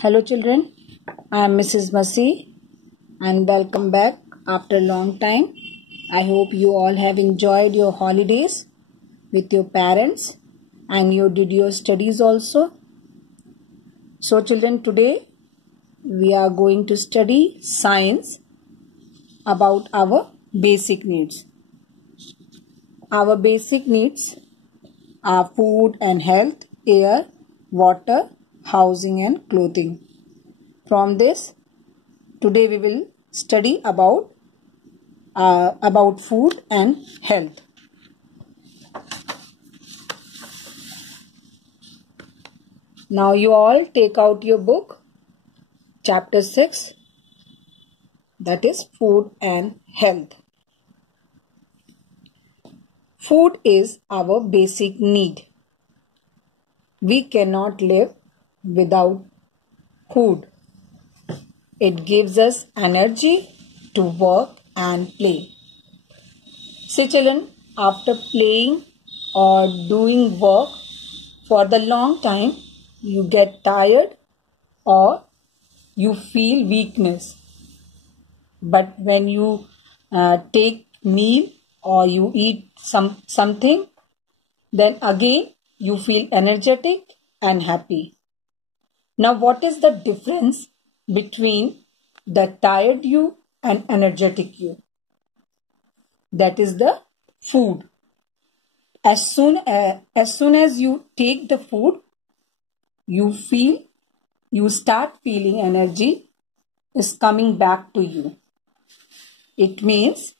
Hello children, I am Mrs. Masi and welcome back after a long time. I hope you all have enjoyed your holidays with your parents and you did your studies also. So children, today we are going to study science about our basic needs. Our basic needs are food and health, air, water, housing and clothing. From this, today we will study about food and health. Now you all take out your book, chapter 6, that is food and health. Food is our basic need. We cannot live without food. It gives us energy to work and play. See children, after playing or doing work for the long time, you get tired or you feel weakness. But when you take meal or you eat something, then again you feel energetic and happy. Now what is the difference between the tired you and energetic you? That is the food. As soon as you take the food, you start feeling energy is coming back to you. It means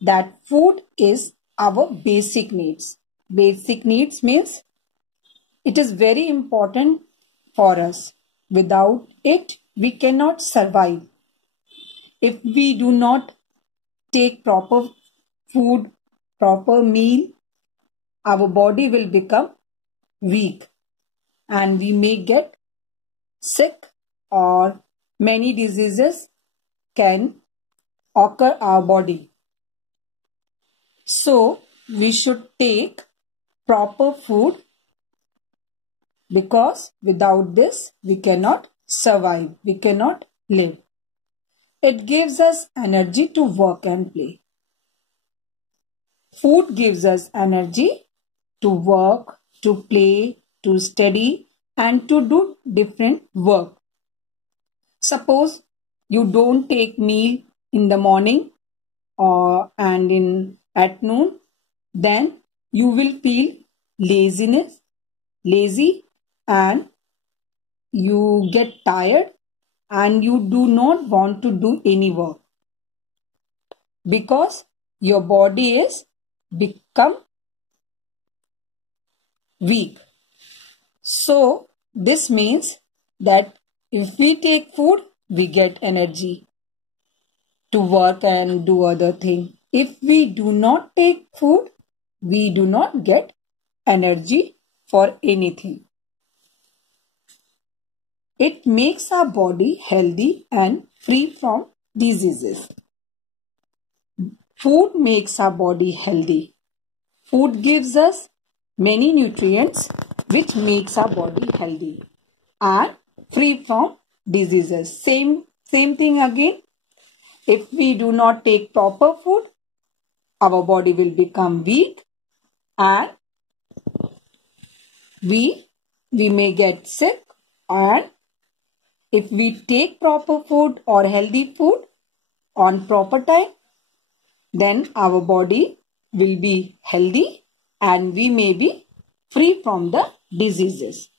that food is our basic needs. Basic needs means it is very important for us. Without it, we cannot survive. If we do not take proper food, proper meal, our body will become weak and we may get sick or many diseases can occur our body. So we should take proper food because without this we cannot survive, we cannot live. It gives us energy to work and play. Food gives us energy to work, to play, to study and to do different work. Suppose you don't take meal in the morning and at noon, then you will feel lazy and you get tired and you do not want to do any work because your body is become weak. So this means that if we take food, we get energy to work and do other things. If we do not take food, we do not get energy for anything. It makes our body healthy and free from diseases. Food makes our body healthy. Food gives us many nutrients which makes our body healthy and free from diseases. Same thing again. If we do not take proper food, our body will become weak and we may get sick. And if we take proper food or healthy food on proper time, then our body will be healthy and we may be free from the diseases.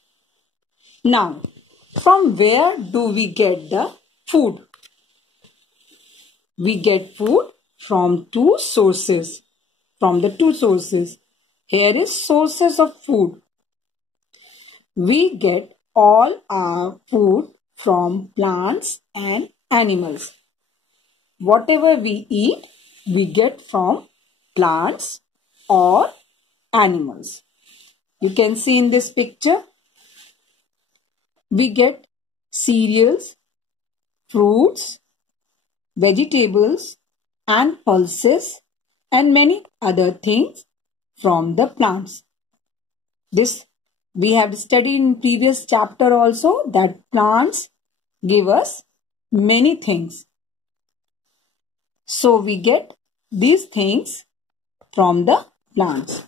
Now, from where do we get the food? We get food from two sources. From the two sources. Here is sources of food. We get all our food from plants and animals. Whatever we eat, we get from plants or animals. You can see in this picture, we get cereals, fruits, vegetables and pulses and many other things from the plants. This We have studied in previous chapter also that plants give us many things. So we get these things from the plants.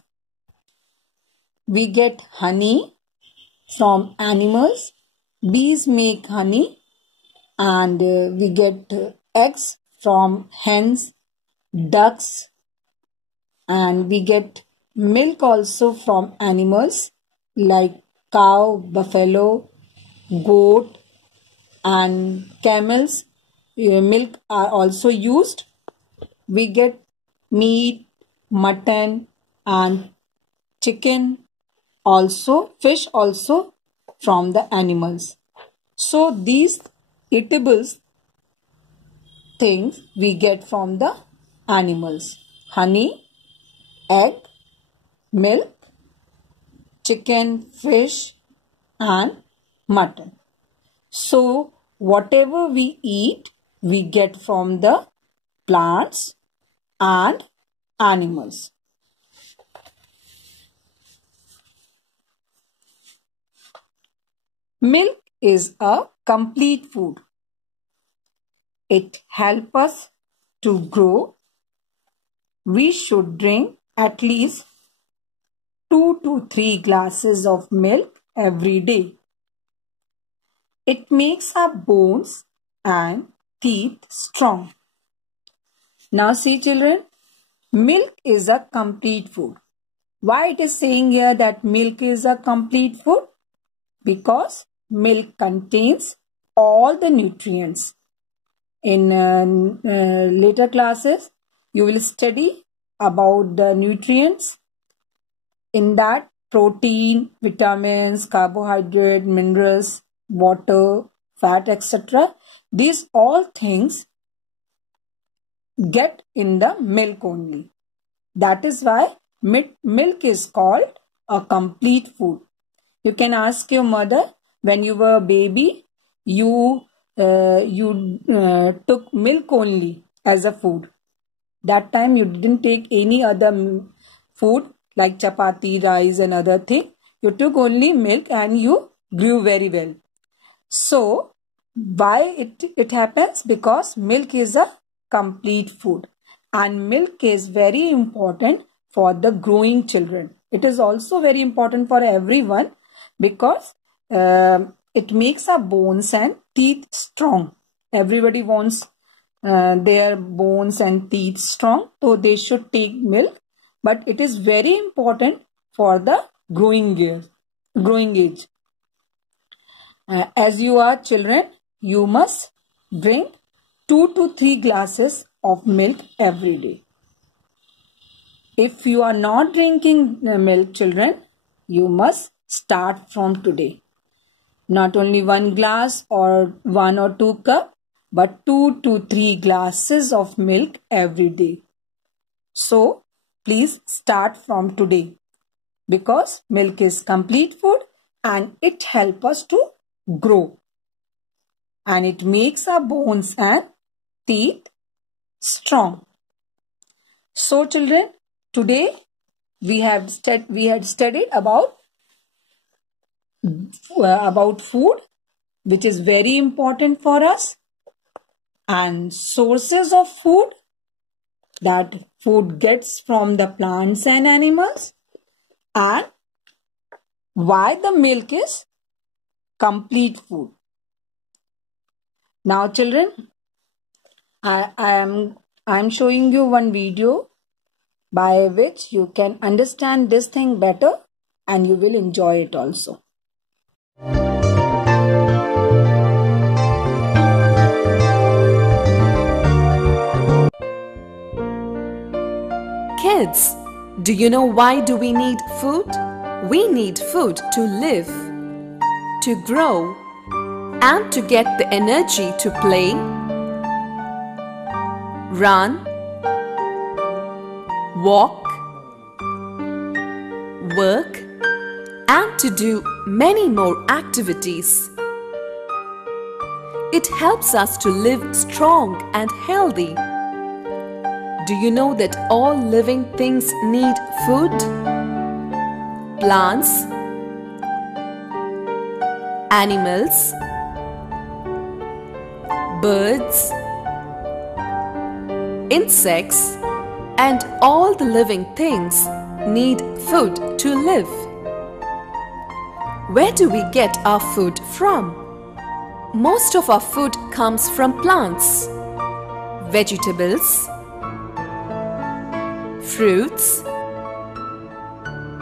We get honey from animals. Bees make honey, and we get eggs from hens, ducks, and we get milk also from animals like cow, buffalo, goat, and camels. Milk are also used. We get meat, mutton, and chicken, also fish also from the animals. So these eatables things we get from the animals: honey, egg, milk, chicken, fish, and mutton. So whatever we eat, we get from the plants and animals. Milk is a complete food. It helps us to grow. We should drink at least 2 to 3 glasses of milk every day. It makes our bones and teeth strong. Now see children, milk is a complete food. Why it is saying here that milk is a complete food? Because milk contains all the nutrients. In later classes, you will study about the nutrients. In that, protein, vitamins, carbohydrate, minerals, water, fat, etc. These all things get in the milk only. That is why milk is called a complete food. You can ask your mother, when you were a baby, you took milk only as a food. That time you didn't take any other food like chapati, rice and other thing. You took only milk and you grew very well. So why it happens? Because milk is a complete food, and milk is very important for the growing children. It is also very important for everyone because it makes our bones and teeth strong. Everybody wants their bones and teeth strong, so they should take milk. But it is very important for the growing age. As you are children, you must drink 2 to 3 glasses of milk every day. If you are not drinking milk, children, you must start from today. Not only 1 glass or 1 or 2 cup, but 2 to 3 glasses of milk every day. So, please start from today, because milk is complete food and it helps us to grow. And it makes our bones and teeth strong. So children, today we had studied about food, which is very important for us, and sources of food, that food gets from the plants and animals, and why the milk is complete food. Now children, I am showing you one video by which you can understand this thing better and you will enjoy it also. Kids, do you know why do we need food? We need food to live, to grow, and to get the energy to play, run, walk, work, and to do many more activities. It helps us to live strong and healthy. Do you know that all living things need food? Plants, Animals, birds, insects, and all the living things need food to live. Where do we get our food from? Most of our food comes from plants, vegetables, fruits,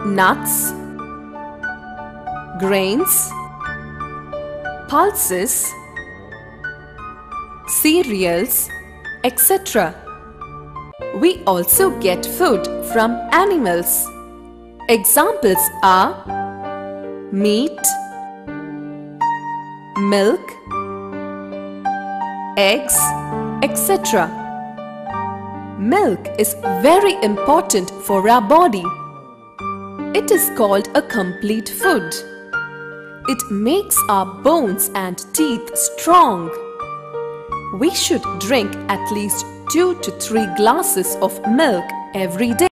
nuts, grains, pulses, cereals, etc. We also get food from animals. Examples are meat, milk, eggs, etc. Milk is very important for our body. It is called a complete food. It makes our bones and teeth strong. We should drink at least 2 to 3 glasses of milk every day.